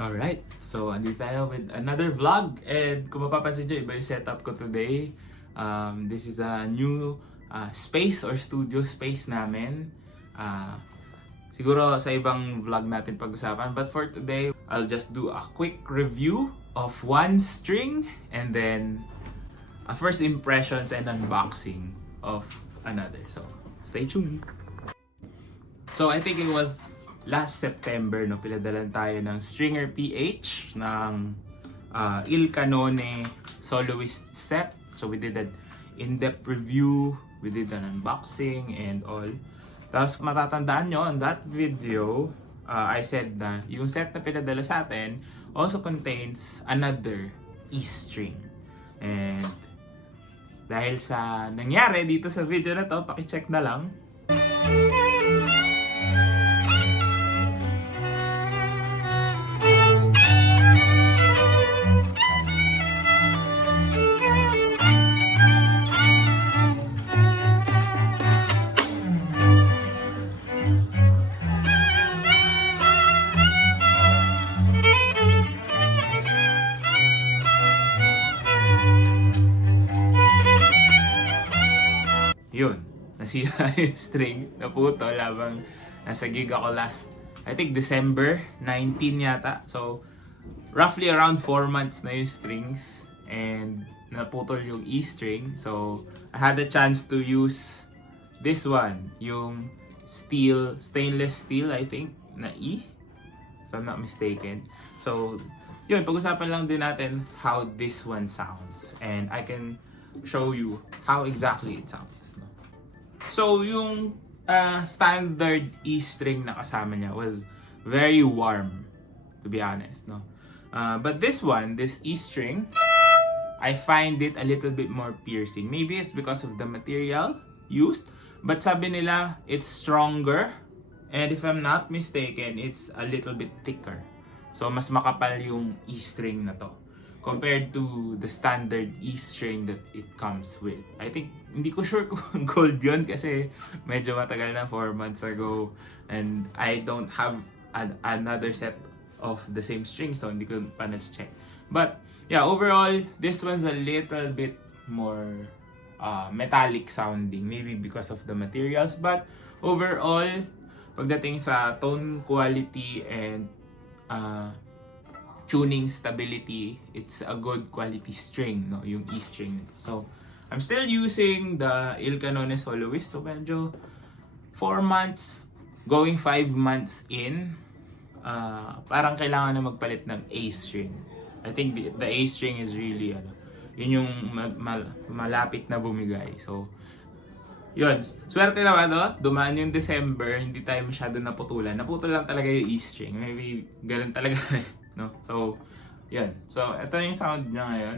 Alright, so andito tayo with another vlog, and kung mapapansin nyo, iba yung setup ko today. This is a new space or studio space namin. Siguro sa ibang vlog natin pag-usapan, but for today, I'll just do a quick review of one string and then a first impressions and unboxing of another. So, stay tuned! So, I think it was last September, no, pinadalan tayo ng Stringer PH ng Il Canone soloist set. So we did an in-depth review, we did an unboxing and all. Tapos matatandaan nyo, on that video, I said na yung set na pinadala sa atin also contains another E string. And dahil sa nangyari dito sa video na to, pakicheck na lang. Yun, nasira yung string, naputol habang nasa gig ako last, I think December 19 yata. So, roughly around 4 months na yung strings and naputol yung E string. So, I had a chance to use this one, yung stainless steel, I think, na E, if I'm not mistaken. So, yun, pag-usapan lang din natin how this one sounds. And I can show you how exactly it sounds. So, yung standard E string na kasama niya was very warm, to be honest, no? But this one, this E string, I find it a little bit more piercing. Maybe it's because of the material used, but sabi nila it's stronger, and if I'm not mistaken, it's a little bit thicker. So, mas makapal yung E string na to compared to the standard E string that it comes with. I think, hindi ko sure kung gold yun kasi medyo matagal na, 4 months ago, and I don't have another set of the same string, so hindi ko pa na-check. But yeah, overall, this one's a little bit more metallic sounding, maybe because of the materials, but overall, pagdating sa tone quality and tuning stability, it's a good quality string, no, yung E string nito. So, I'm still using the Il Canone soloist. So, medyo 4 months, going 5 months in, parang kailangan na magpalit ng A string. I think the A string is really, yun yung malapit na bumigay. So, yun. Swerte naman, no? Dumaan yung December, hindi tayo masyado naputulan. Naputol lang talaga yung E string. Maybe ganun talaga, no? So, yun. So, ito yung sound niya ngayon.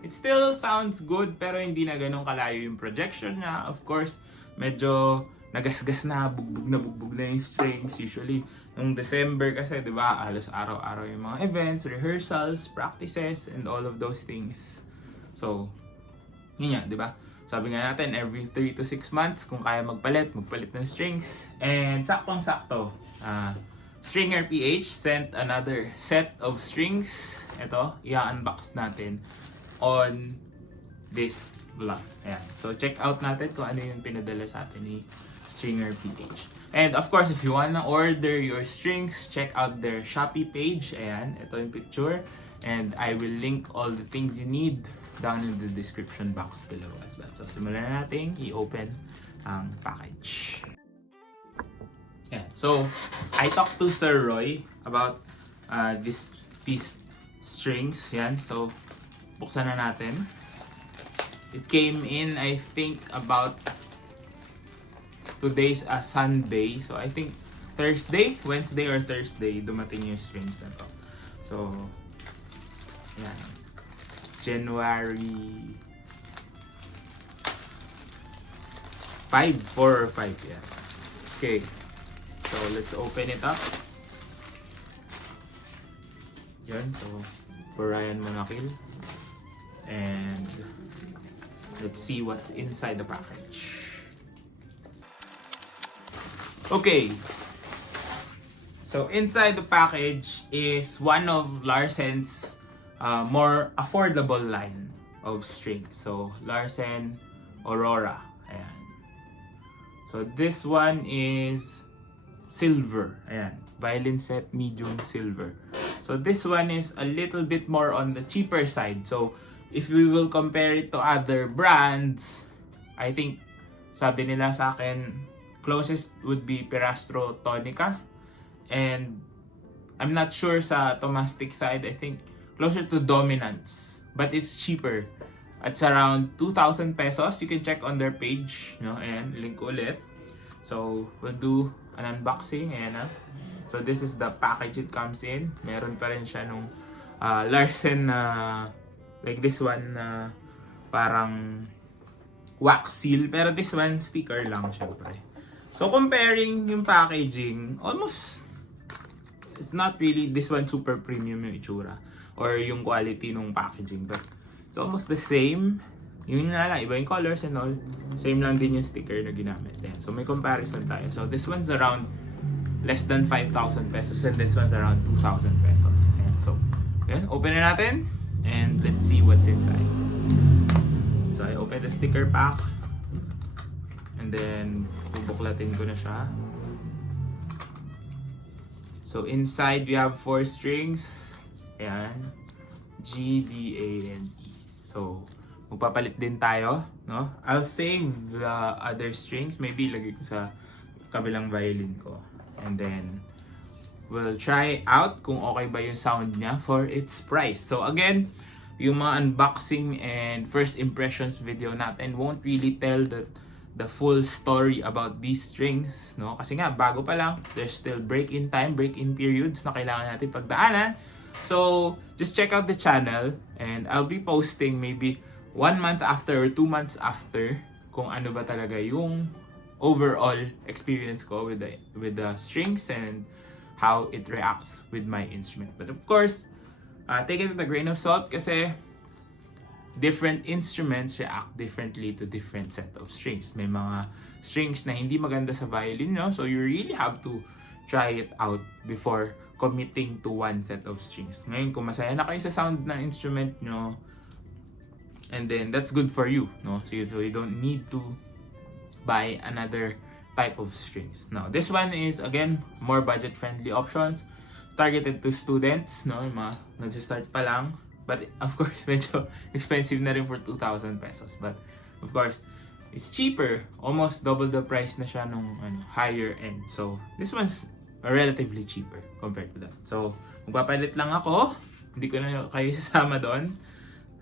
It still sounds good, pero hindi na ganun kalayo yung projection niya. Of course, medyo nagasgas na, bugbog na yung strings. Usually, nung December kasi, di ba, halos araw-araw yung mga events, rehearsals, practices, and all of those things. So, yun yan, di ba? Sabi nga natin, every 3 to 6 months, kung kaya magpalit ng strings. And saktong-sakto, Stringer PH sent another set of strings. Ito, i-unbox natin on this vlog. Ayan. So, check out natin kung ano yung pinadala sa atin ni Stringer PH. And of course, if you wanna order your strings, check out their Shopee page. Ayan, ito yung picture. And I will link all the things you need down in the description box below as well. So, simulan na natin i-open ang package. Yeah. So, I talked to Sir Roy about these strings. Yan. So, buksan na natin. It came in, I think, about today's Sunday. So, I think Wednesday or Thursday, dumating yung strings na to. So, yan. January 5, 4 or 5, yeah. Okay. So, let's open it up. Yan. So, for ryanmonakil. And let's see what's inside the package. Okay. So inside the package is one of Larsen's more affordable line of strings. So Larsen Aurora. Ayan. So this one is silver. Ayan. Violin set medium silver. So this one is a little bit more on the cheaper side. So if we will compare it to other brands, I think sabi nila sa akin closest would be Pirastro Tonica. And I'm not sure sa Tomastic side, I think closer to Dominance. But it's cheaper. It's around 2,000 pesos. You can check on their page. No? Ayan, link ulit. So, we'll do an unboxing. Ayan na. So, this is the package it comes in. Meron pa rin siya nung Larsen na like this one na parang wax seal. Pero this one, sticker lang syempre. So, comparing yung packaging, almost it's not really this one super premium yung itsura or yung quality ng packaging, but it's almost the same. Yun na lang, iba yung colors and all. Same lang din yung sticker na ginamit. Yan. So may comparison tayo. So this one's around less than 5,000 pesos and this one's around 2,000 pesos. Yan. So yan, open na natin and let's see what's inside. So I open the sticker pack and then bubuklatin ko na siya. So inside we have 4 strings. Ayan. G, D, A, and E. So magpapalit din tayo, no? I'll save the other strings. Maybe lagay ko sa kabilang violin ko. And then we'll try out kung okay ba yung sound niya for its price. So again, yung mga unboxing and first impressions video natin won't really tell the full story about these strings, no? Kasi nga, bago pa lang, there's still break-in time, break-in periods na kailangan natin pagdaanan. So, just check out the channel and I'll be posting maybe 1 month after or 2 months after kung ano ba talaga yung overall experience ko with the strings and how it reacts with my instrument. But of course, take it with a grain of salt kasi different instruments react differently to different set of strings. May mga strings na hindi maganda sa violin, no? So you really have to try it out before committing to one set of strings. Ngayon, kung masaya na kayo sa sound ng instrument nyo, and then that's good for you, no? So you don't need to buy another type of strings. Now, this one is again more budget-friendly options, targeted to students, no? Yung mga nag-start pa lang. But of course, medyo expensive na rin for 2,000 pesos. But of course, it's cheaper. Almost double the price na siya nung higher end. So this one's relatively cheaper compared to that. So magpapalit lang ako. Hindi ko na kayo sasama doon.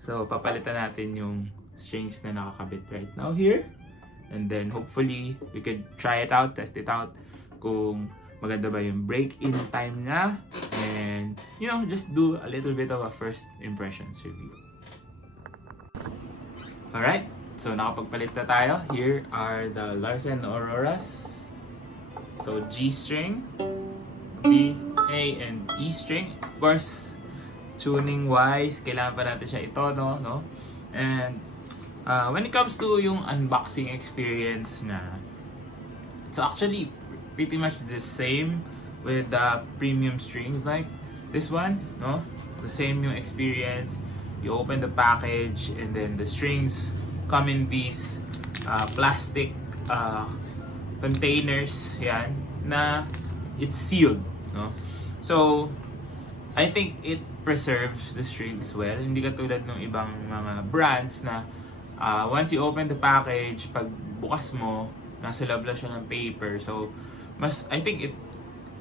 So papalitan natin yung strings na nakakabit right now here. And then hopefully we could try it out, test it out. Kung maganda ba yung break-in time niya. And, you know, just do a little bit of a first impressions review. Alright, so nakapagpalit na tayo. Here are the Larsen Auroras. So G string, B, A, and E string. Of course, tuning wise, kailangan pa natin siya itono, no? And when it comes to yung unboxing experience na, it's actually pretty much the same with the premium strings like this one, no? The same yung experience. You open the package and then the strings come in these plastic containers, yan, na it's sealed, no? So, I think it preserves the strings well. Hindi katulad ng ibang mga brands na once you open the package, pag bukas mo, nasa loob lang siya ng paper. So, I think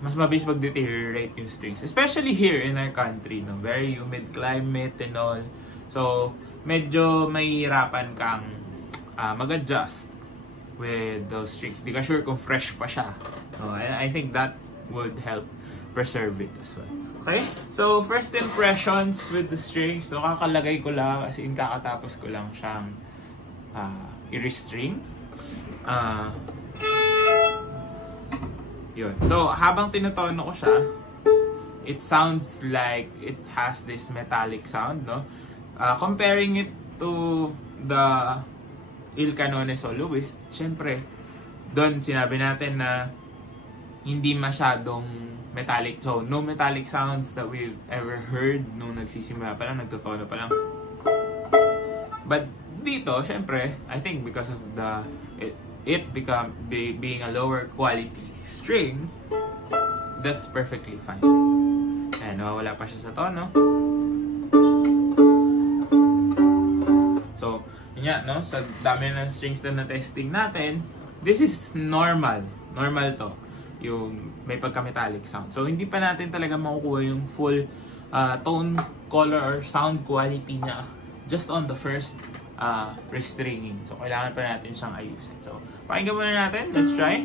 mas mabilis mag-deteriorate yung strings. Especially here in our country, no? Very humid climate and all. So, medyo mahihirapan kang mag-adjust with those strings. Di ka sure kung fresh pa siya. No? And I think that would help preserve it as well. Okay? So, first impressions with the strings. So, kakalagay ko lang, as in kakatapos ko lang siyang i-restring. Yun. So, habang tinutono ko siya, it sounds like it has this metallic sound, no? Comparing it to the Il Canone soloist, syempre, doon sinabi natin na hindi masyadong metallic. So, no metallic sounds that we've ever heard nung nagsisimula pa lang, nagtotono pa lang. But dito, syempre, I think because of being a lower quality string, that's perfectly fine. Ayan, wala pa siya sa tono. So, yun nga, no? Sa dami ng strings na testing natin, this is normal. Normal to. Yung may pagka-metallic sound. So, hindi pa natin talaga makukuha yung full tone, color, or sound quality niya just on the first restringing. So, kailangan pa natin siyang ayusin. So, pakinggan muna natin. Let's try.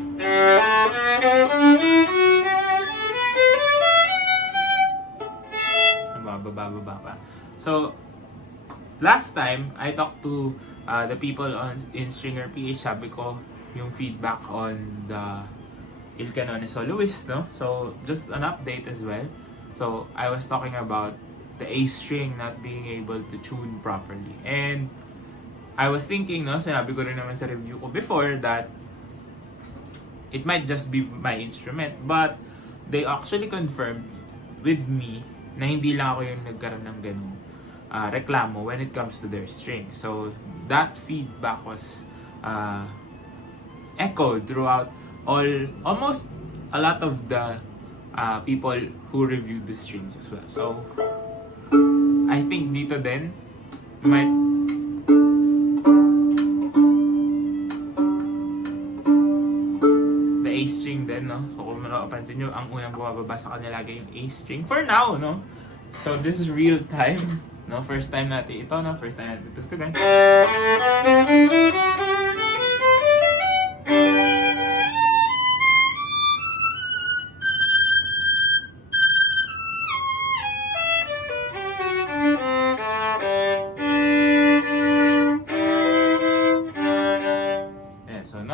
Baba pa. So, last time, I talked to the people in Stringer PH. Sabi ko, yung feedback on the Il Canone soloist, no? So, just an update as well. So, I was talking about the A string not being able to tune properly. And I was thinking, no, sinabi ko rin naman sa review ko before that it might just be my instrument, but they actually confirmed with me na hindi lang ako yung nagkaroon ng ganung reklamo when it comes to their strings. So, that feedback was echoed throughout almost a lot of the people who reviewed the strings as well. So, I think dito din might the A string din, no? So, kung mapapansin nyo, ang unang bumababa sa kanila lagi yung A string for now, no? So, this is real time, no? First time natin ito, no? First time natin tutugtugan.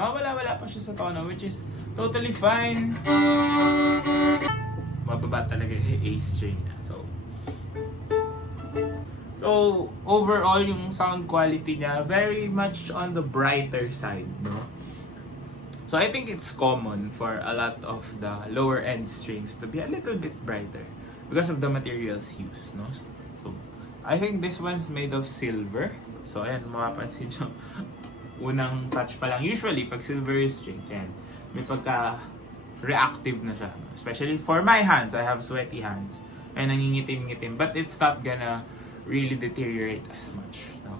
Wala pa siya sa tono, which is totally fine. Mababa talaga yung A string. So overall, yung sound quality niya, very much on the brighter side, no? So I think it's common for a lot of the lower end strings to be a little bit brighter because of the materials used, no? So I think this one's made of silver. So ayan, mapapansin nyo, unang touch pa lang. Usually, pag silver strings, yan, may pagka-reactive na siya. Especially for my hands, I have sweaty hands. And nangingitim-ngitim. But it's not gonna really deteriorate as much. No?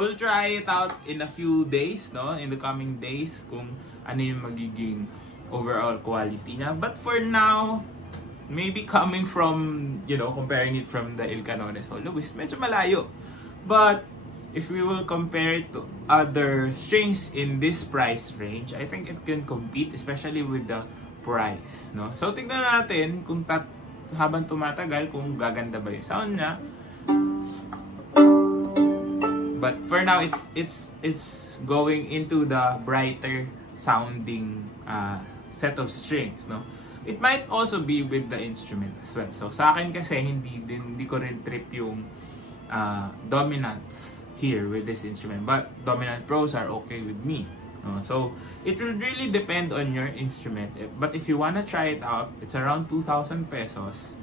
We'll try it out in a few days, no? In the coming days, kung ano yung magiging overall quality niya. But for now, maybe coming from, comparing it from the Il Canone soloist, medyo malayo. But if we will compare it to other strings in this price range, I think it can compete, especially with the price, no? So tingnan natin kung habang tumatagal, kung gaganda ba yung sound niya. But for now, it's going into the brighter sounding set of strings, no? It might also be with the instrument as well. So sa akin kasi hindi ko rin trip yung dominants here with this instrument, but dominant pros are okay with me. No? So it will really depend on your instrument. But if you wanna try it out, it's around 2,000 pesos,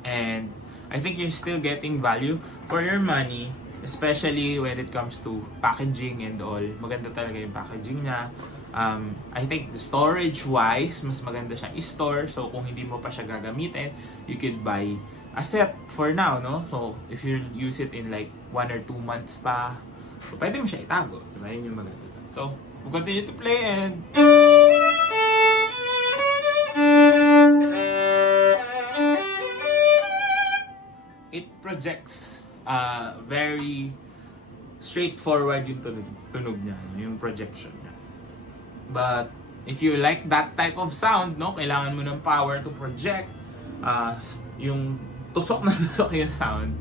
and I think you're still getting value for your money. Especially when it comes to packaging and all. Maganda talaga yung packaging niya. I think the storage-wise, mas maganda siyang i-store. So, kung hindi mo pa siya gagamitin, you could buy a set for now, no? So, if you use it in like 1 or 2 months pa, so, pwede mo siya itago. Diba? Yun yung maganda. So, we'll continue to play and... it projects very straightforward yung tunog niya, yung projection niya. But if you like that type of sound, no, kailangan mo ng power to project, yung tusok na tusok yung sound,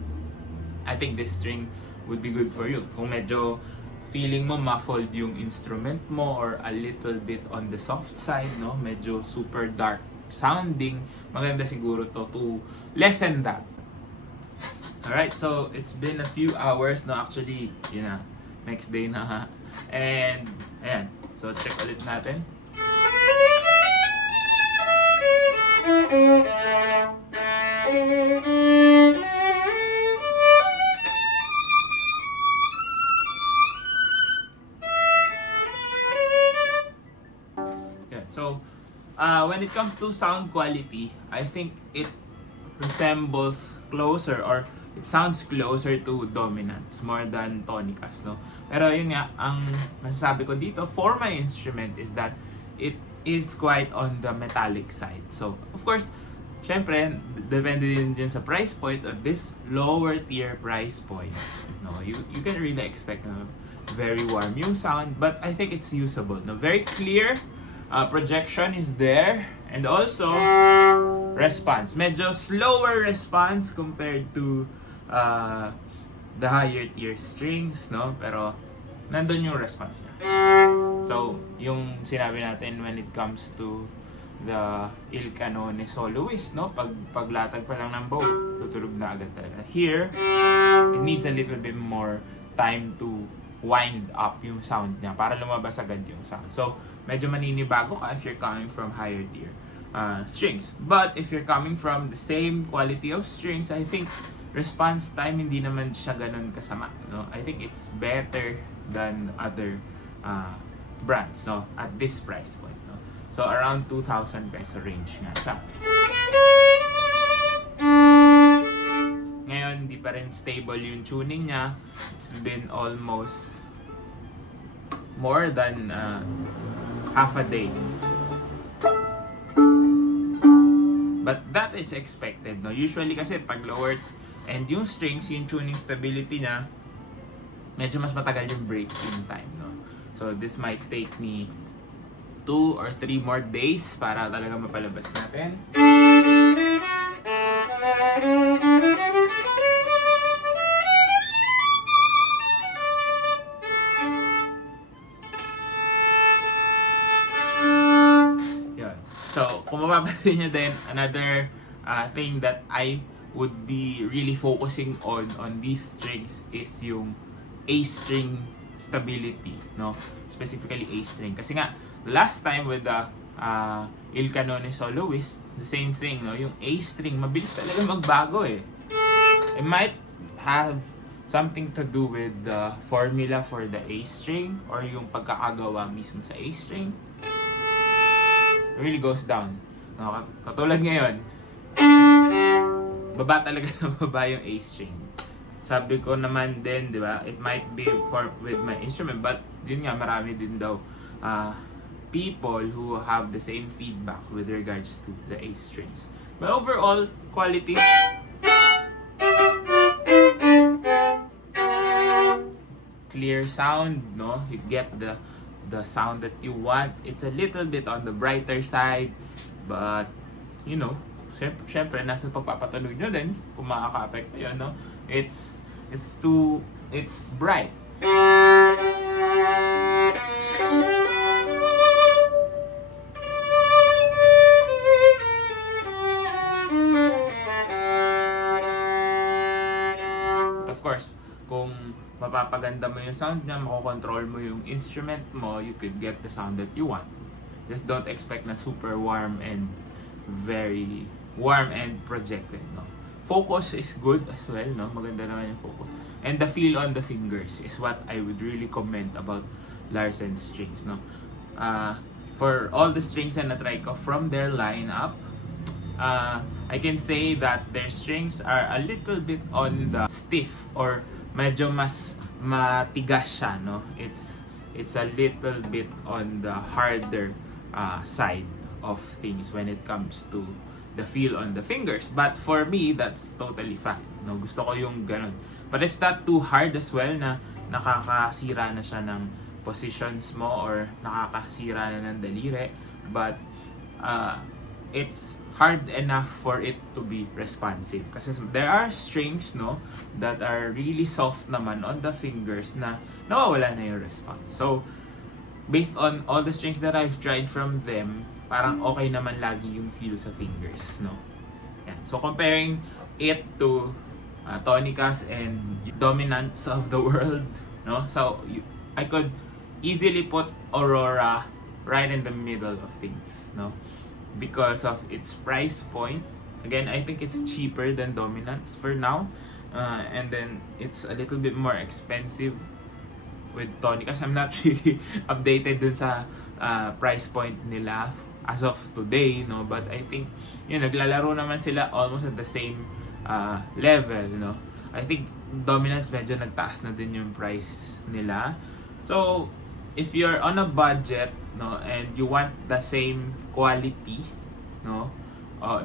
I think this string would be good for you. Kung medyo feeling mo muffled yung instrument mo or a little bit on the soft side, no, medyo super dark sounding, maganda siguro to lessen that. Alright, so it's been a few hours, no, actually, yun na, next day na, and ayan, so check ulit natin. Yeah, so when it comes to sound quality, I think it resembles closer, or it sounds closer to dominants more than tonicas, no? Pero yun nga, ang masasabi ko dito for my instrument is that it is quite on the metallic side. So, of course, syempre, depende din dyan sa price point at this lower tier price point. No, you can really expect a very warm yung sound, but I think it's usable. No, very clear, projection is there, and also response. Medyo slower response compared to the higher tier strings, no? Pero nandun yung response niya. So, yung sinabi natin when it comes to the Il Canone soloist, no? Paglatag pa lang ng bow, tutulog na agad talaga. Here, it needs a little bit more time to wind up yung sound niya para lumabas agad yung sound. So, medyo maninibago ka if you're coming from higher tier strings. But if you're coming from the same quality of strings, I think response time hindi naman siya ganun kasama, no? I think it's better than other brands, no, at this price point, no? So around 2,000 peso range nga siya. Ngayon, hindi pa rin stable yung tuning niya. It's been almost more than half a day. But that is expected, no? Usually kasi pag lowered and yung strings, yung tuning stability niya, medyo mas matagal yung breaking time, no? So this might take me 2 or 3 more days para talaga mapalabas natin. Yun. So, kung mapapansin nyo din, another thing that I would be really focusing on these strings is yung A string stability, no? Specifically A string. Kasi nga, last time with the Il Canone soloist, the same thing, no? Yung A string, mabilis talaga magbago eh. It might have something to do with the formula for the A string or yung pagkakagawa mismo sa A string. It really goes down. No? Katulad ngayon, baba talaga na baba yung A string. Sabi ko naman din, di ba, it might be with my instrument, but yun nga, marami din daw people who have the same feedback with regards to the A strings. But overall, quality, clear sound, no? You get the sound that you want. It's a little bit on the brighter side, but you know, syempre nasa pagpapatunog nyo din kung makaka-apekto yun, no? It's bright. Of course, kung mapapaganda mo yung sound niya, makokontrol mo yung instrument mo, you could get the sound that you want. Just don't expect na super warm and very warm and projected, no? Focus is good as well, no? Maganda naman yung focus. And the feel on the fingers is what I would really comment about Larsen strings, no? For all the strings na na-try ko from their lineup, I can say that their strings are a little bit on the stiff or medyo mas matigas siya, no? It's a little bit on the harder side of things when it comes to the feel on the fingers. But for me, that's totally fine, no? Gusto ko yung ganun. But it's not too hard as well na nakakasira na siya ng positions mo or nakakasira na ng daliri. But it's hard enough for it to be responsive. Kasi there are strings, no, that are really soft naman on the fingers na nawawala na yung response. So, based on all the strings that I've tried from them, parang okay naman lagi yung feel sa fingers, no? Yan. So, comparing it to tonicas and dominants of the world, no? So, I could easily put Aurora right in the middle of things, no? Because of its price point. Again, I think it's cheaper than dominants for now. And then, it's a little bit more expensive with tonicas. I'm not really updated dun sa price point nila as of today, no? But I think, naglalaro naman sila almost at the same level, no? I think dominants medyo nagtaas na din yung price nila. So, if you're on a budget, no, and you want the same quality, no,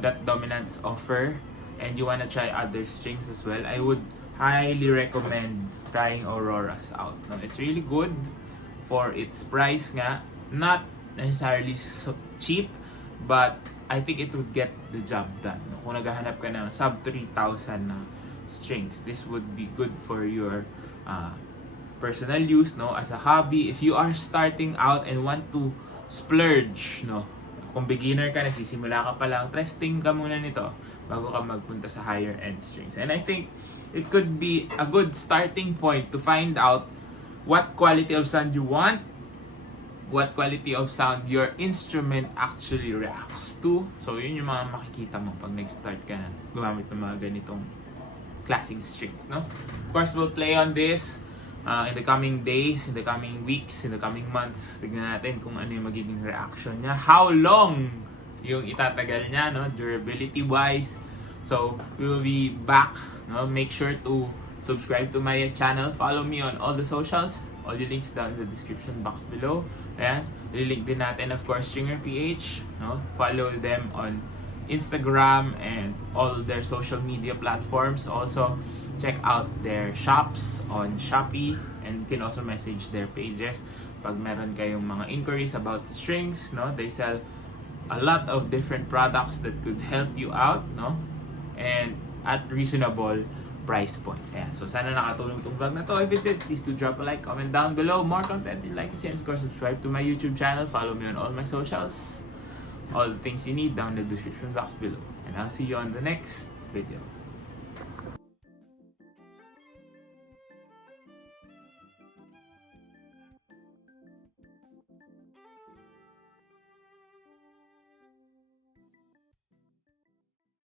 that dominants offer, and you wanna try other strings as well, I would highly recommend trying Auroras out. No, it's really good for its price nga, not necessarily so cheap, but I think it would get the job done. No? Kung naghahanap ka ng sub 3,000 na strings, this would be good for your personal use, no, as a hobby. If you are starting out and want to splurge, no, kung beginner ka, nagsisimula ka pa lang, testing ka muna nito bago ka magpunta sa higher end strings. And I think it could be a good starting point to find out what quality of sound you want, what quality of sound your instrument actually reacts to. So yun yung mga makikita mo pag nag-start ka na gumamit ng mga ganitong klaseng strings, no? Of course, we'll play on this in the coming days, in the coming weeks, in the coming months. Tignan natin kung ano yung magiging reaction niya, how long yung itatagal niya, no, durability wise. So we will be back, no? Make sure to subscribe to my channel, follow me on all the socials, all the links down in the description box below. Ayan, lilink din natin of course Stringer PH, no? Follow them on Instagram and all their social media platforms. Also check out their shops on Shopee, and you can also message their pages pag meron kayong mga inquiries about strings, no? They sell a lot of different products that could help you out, no? And at reasonable price points. Ayan. So sana nakatulong itong vlog na to. If it did, please do drop a like, comment down below. More content you'd like to see, and of course subscribe to my YouTube channel. Follow me on all my socials. All the things you need down in the description box below. And I'll see you on the next video.